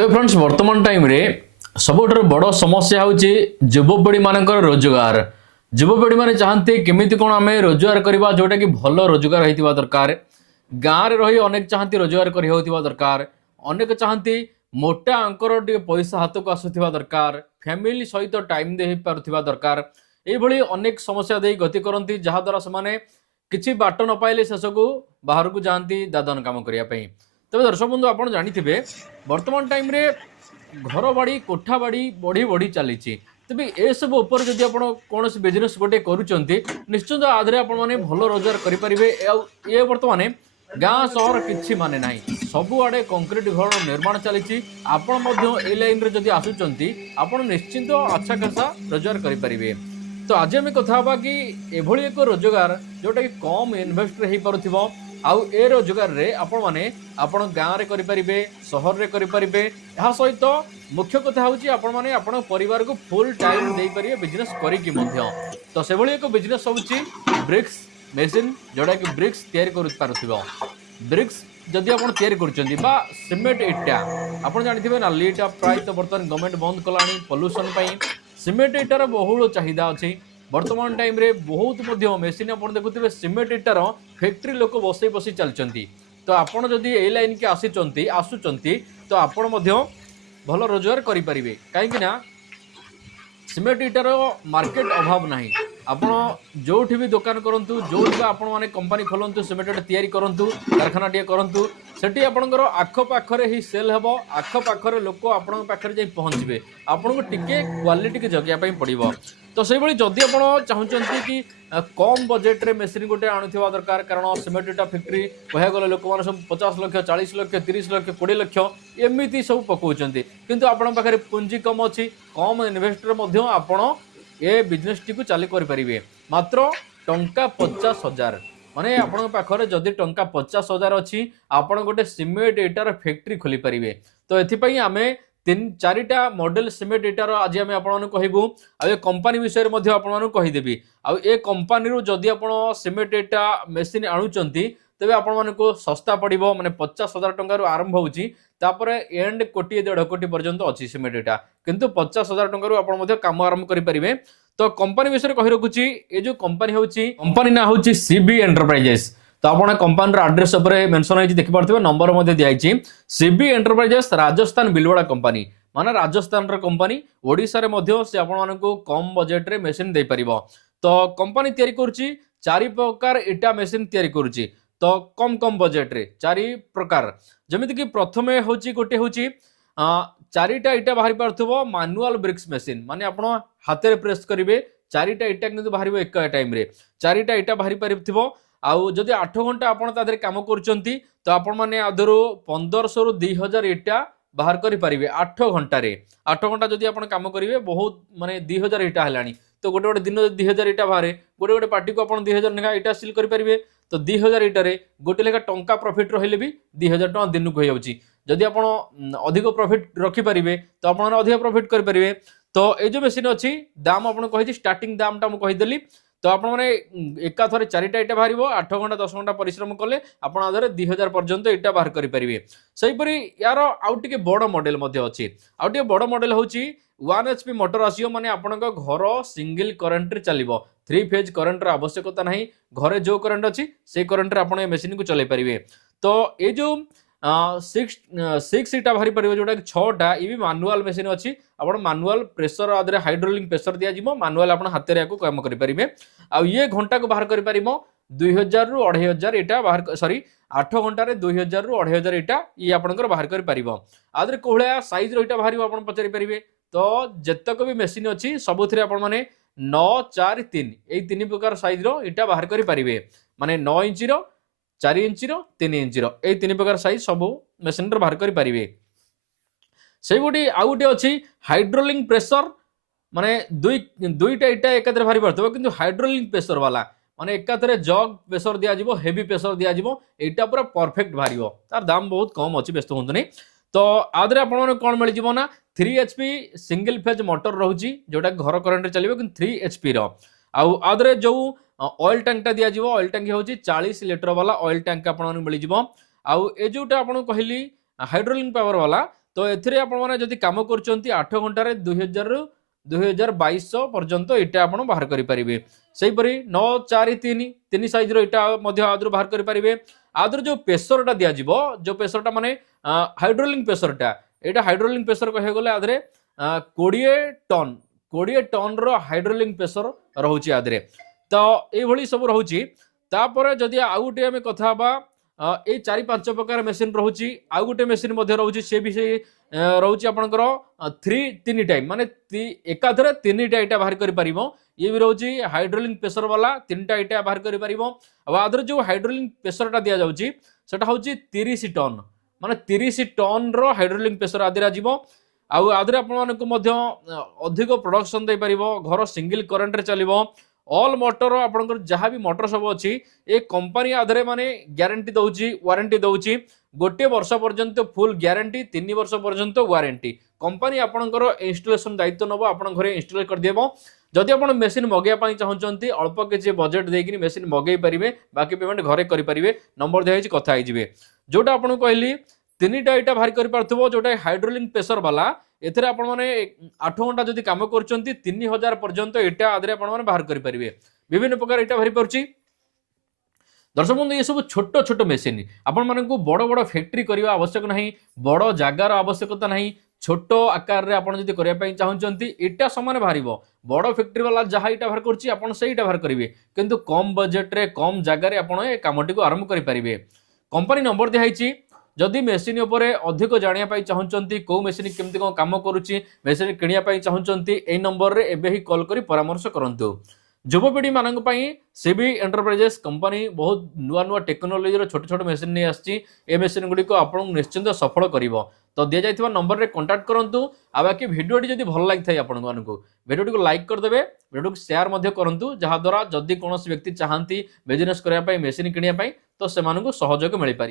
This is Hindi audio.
तो फ्रेंड्स वर्तमान टाइम रे सबुठ बड़ समस्या हूँ युवपीढ़ी मान रोजगार। युवपीढ़ी मैंने चाहते केमिति कौन आम रोजगार करवा जोटा कि भल रोजगार होता दरकार। गाँव रही अनेक चाहती रोजगार कर दरकार, अनेक चाहती मोटा अंकर टे पैसा हाथ को आसुवा दरकार, फैमिली सहित टाइम दे पारुथिबा दरकार। ये अनेक समस्या दे गति करती जहाद्वारा से किसी बाट न पाइले शेष को बाहर को जाती दादन काम करने। तबे दर्शक बंधु आप जानिथिबे वर्तमान टाइम रे घर बाड़ी कोठा बाड़ी बढ़ी बढ़ी चली। तेज ए सब उपर जदि आप कौन बिजनेस गोटे करुँच निश्चित आधे आप भल रोजगार करेंगे। ये बर्तमान गाँ सहर किसी माने ना सबुआडे कंक्रीट घर निर्माण चली। आपण ए लाइन रे जदि आसुचंती आपण निश्चित अच्छा खासा रोजगार करेंगे। तो आज आम कथा कि एभली एक रोजगार जोटा कि कम इन्वेस्ट हो पारुथिबो आउ ए रोजगार रे आपण माने आपण गाँव रे करि परिबे, शहर रे करि परिबे। एहा सहित मुख्य कथा होची आपण माने आपण परिवार को फुल टाइम देई परिबे बिजनेस करी कि मध्य। तो से भली एक बिजनेस होची ब्रिक्स मेसिन जोटा कि ब्रिक्स तयारी करि पारुथिबो। ब्रिक्स जदि आपण तयारी करचंदी बा सिमेंट इटा आपण जानिथिबे ना लीटा प्राय तो बर्तमान गवर्नमेंट बंद कलानी पोल्यूशन पई। सिमेंट इटार बहुल चाहिदा अछि वर्तमान टाइम रे बहुत मेसीन आप देखुए सिमेंट इटार फैक्ट्री लोक बसई बसी चलती। तो आपड़ जदि ए लाइन के आसुचंती तो आपण भल रोजगार करेंगे कहीं सिमेंट इटार मार्केट अभाव ना। आपण जो भी दुकान करूँ जो आपण मैंने कंपनी खोलतु सिमेंट इटा तैयारी करूँ कारखाना टे करूँ सेठी आपणकर आखपाखे ही सेल हम आखपाखे लोक आपण पाखे जा पहुँचे आपन को टिके क्वालिटी के जगह पड़ो। तो से जदि आप चाहते कि कम बजेट रे मेसीन गोटे आणुवा दरकार कारण सिमेंट इटा फैक्ट्री कह गले लोक मैंने सब 50 लाख 40 लाख 30 लाख 20 लाख एमती सब पकाउछन्ती किंतु आपण पाखे पुंजी कम अच्छी कम इन्वेस्टर आपण ए बिजनेस टी को चालू करें मात्र टंका 50,000 माने आपण पाखरे जदि टंका 50,000 अच्छी आपण गोटे सिमेंट इटार फैक्ट्री खोली पारे। तो एथिपई आमे 3-4टा मॉडल सिमेंट इटार आज आम आपको कहबू आ कंपनी विषय में आपको कहीदेवी। ए कंपनी जदि आप सिमेंट इटा मेसीन आणुचंती तेबे आपण मानको सस्ता पड़िबो माने 50,000 टंका आरंभ होउची तापरे एंड 1.5 कोटी पर्यंत अच्छी सिमेंट इटा किंतु 50,000 टंका आपण मध्य काम आरंभ करि परिबे। तो कंपनी विषय कहि रखुची ए जो कंपनी होउची कंपनी ना होउची सीबी एंटरप्राइजेस। तो आपण कंपनी एड्रेस उपरे मेंशन होई देखि पारथिबे नंबर मध्ये दियाइची सीबी एंटरप्राइजेस राजस्थान बिलवाड़ा कंपनी माने राजस्थान रो कंपनी ओडिसा रे मध्ये से आपण मानको कम बजेट रे मेसिन दे परिबो। तो कंपनी तयारी करूची 4 प्रकार इटा मेसिन तयारी करूची तो कम कम बजेट रे 4 प्रकार जमिति कि प्रथमे होची गोटे होची 4टा इटा बाहरी पारथबो मैनुअल ब्रिक्स मेसिन माने आपण हाथ रे प्रेस करिवे 4टा इटा किंतु बाहरिबो एक टाइम रे 4टा इटा बाहरी पारिथिबो। आउ जदि 8 घंटा आपण तादरे काम करूचंती तो आपण माने आधरो 1500 रु 2000 इटा बाहर करि परिबे 8 घंटा रे। 8 घंटा जदि आपण काम करिवे बहुत माने 2000 इटा हलानी तो गोटे गोटे दिन 2000 इटा बाहरे गोटे गोटे पार्टी को आपण 2000 लेखा इटा सील करि परिबे। तो 2000 इटा रे गोटे लेखा टंका प्रॉफिट रहिले भी 2000 टंका दिन को होउची। जदि आपण अधिक प्रॉफिट रखि परिबे तो आपण अधिक प्रॉफिट करि परिबे। तो ए जो मशीन अछि दाम आपण कहि स्टार्टिंग दाम टा म कहि देली। तो आपण माने एका थरे 4टा इटा बाहरिबो 8 घंटा 10 घंटा परिश्रम कले आपण आधरे 2000 पर्यंत इटा बाहर करि परिबे। सही परी यार आउ टिके बड़ मॉडल मध्ये अछि आउ टिके बड़ मॉडल होछि 1 एचपी मोटर आसियो माने आपनक घर सिंगल करंट रे चलिबो 3 फेज करंट रे आवश्यकता नाही घरे जो करंट अछि से करंट रे आपण ए मशीन को चलाई परिबे। तो ए जो 6 इटा बाहरी परिबो जोटा 6टा ई भी मैनुअल मशीन अछि आपण मैनुअल प्रेशर आदरे हाइड्रोलिक प्रेशर दिया जिवो मैनुअल आपण हाथ रे को काम करि परिबे। आ ये घंटा को बाहर करि परिबो 2000 रु 2500 इटा बाहर सॉरी 8 घंटा रे 2000 रु 2500 इटा ये आपनकर बाहर करि परिबो। आदरे कोहळा साइज रो इटा बाहरिबो आपण पचरि परिबे। तो जतक भी मशीन अछि सबुथरे आपण माने 9 4 3 ए 3 प्रकार साइज रो इटा बाहर करि परिबे माने 9 इंच रो 4 इंच रो 3 इंच रो ए 3 प्रकार साइज सब मशीन रो बाहर करि परिबे। से गोटे आउ गोटे अछि हाइड्रोलिक प्रेशर माने दुईटा इटा एकाथरे बाहरी पारथबो किंतु हाइड्रोलिक प्रेशर वाला माने एकाथरे जग प्रेशर दिया जिवो हेवी प्रेशर दिया जिवो एटा पूरा परफेक्ट बाहरिबो तार दाम बहुत कम अछि व्यस्त होंतु नै। तो आदरे आपण माने कोन मिल जिवो ना 3 एचपी सिंगल फेज मोटर रहउची जोटा घर करंट रे चलिबो किंतु 3 एचपी रो। आउ आदरे जो ऑयल टैंक टा दिया जिवो ऑयल टैंक होची 40 लीटर वाला ऑयल टैंक आपण मिल जिवो। आउ ए जोटा आपण कहली हाइड्रोलिक पावर वाला तो एथिरे आपण माने जदि काम करचंती 8 घंटा रे 2000 रु 2200 पर्यंत इटा आपण बाहर करि परिबे। सेही परि 943 3 साइज रो इटा मध्य आदर बाहर करि परिबे। आदर जो प्रेशरटा दिया जिवो जो प्रेशरटा माने हाइड्रोलिक प्रेशरटा एटा हाइड्रोलिक प्रेशर कहे गले आदरे 20 टन रो हाइड्रोलिक प्रेशर रहउची आदरे। तो ए भली सब रहउची। तापर जदि आउ गुटे आमे कथा हबा ए 4-5 प्रकार मेसिन रहउची। आउ गुटे मेसिन मध्ये रहउची से भी से रहउची आपनकर 3 टाइम माने एकाधरे 3टा इटा बाहर करि परिबो। ये भी रहउची हाइड्रोलिक प्रेशर वाला 3टा इटा बाहर करि परिबो। अब आदर जो हाइड्रोलिक प्रेशरटा दिया जाउची सेटा होउची 30 टन माने 30 टन रो हाइड्रोलिक प्रेशर आदिरा जीवो। आउ आदरे आपण मानकु मध्य अधिक प्रोडक्शन दे परिबो। घर सिंगल करंट रे चलिबो। ऑल मोटर आपनकर जहाँ भी मोटर सब अच्छी ए कंपनी आधरे माने ग्यारंटी दउची वारंटी दउची। गोटे वर्ष पर्यंत फुल ग्यारंटी 3 वर्ष पर्यंत वारंटी। कंपनी आपनकर इंस्टॉलेशन दायित्व नबो आपण घरे इंस्टॉल कर देबो। जदि आपण मेसिन मगेया पई चाहउचंती अल्प किछि बजेट देकिनी मेसिन मगेई परिबे बाकी पेमेंट घरे करि परिबे। नंबर दिया हिची कथा आइ जिवे। जोटा आपण कहली 3टा इटा भारी करि पारथबो जोटा हाइड्रोलिक प्रेशर वाला एथरे आपण माने 8 घंटा जदि काम करचंती 3000 पर्यंत इटा आदरे आपण माने बाहर करि परिबे। विभिन्न प्रकार इटा भारी परची। दर्शक बंधु ये सब छोट छोट मेसिन आपण मानकु बड़ बड़ फैक्ट्री करबा आवश्यक नहीं। बड़ जागार आवश्यकता नहीं। छोट आकार रे आपण जदि करिया पई चाहउचंती इटा समान बाहरिबो। बड़ फैक्ट्री वाला जहा इटा बाहर करची आपण सेइटा बाहर करिवे किंतु कम बजेट रे कम जागा रे आपण ए कामटी को आरंभ करि परिबे। कंपनी नंबर दिया हिची। जदि मेसिन उपरे अधिक जानिया पाई चाहउचंती को मेसिन केमति को काम करूची मेसिन किनिया पाई चाहउचंती ए नंबर रे एबे ही कॉल करी परामर्श करंतु। युवपीढ़ी मानक पाई सीबी एंटरप्राइजेस कंपनी बहुत नुआ नुआ टेक्नोलोजी रो छोट छोट मेसिन नै आछि। ए मेसिन गुडी को आपन निश्चिंत सफल करिवो। तो दिया जाइथिबा नंबर रे कांटेक्ट करंतु। आ बाकी वीडियोटी जदि भल लागिथाय आपन मानकु वीडियोटी को लाइक कर देबे। वीडियो को शेयर मध्य करंतु जहा द्वारा जदि कोनोसी व्यक्ति चाहंती बिजनेस करिया पाई मेसिन किनिया पाई तो से मानकु सहयोग मिलि पारि।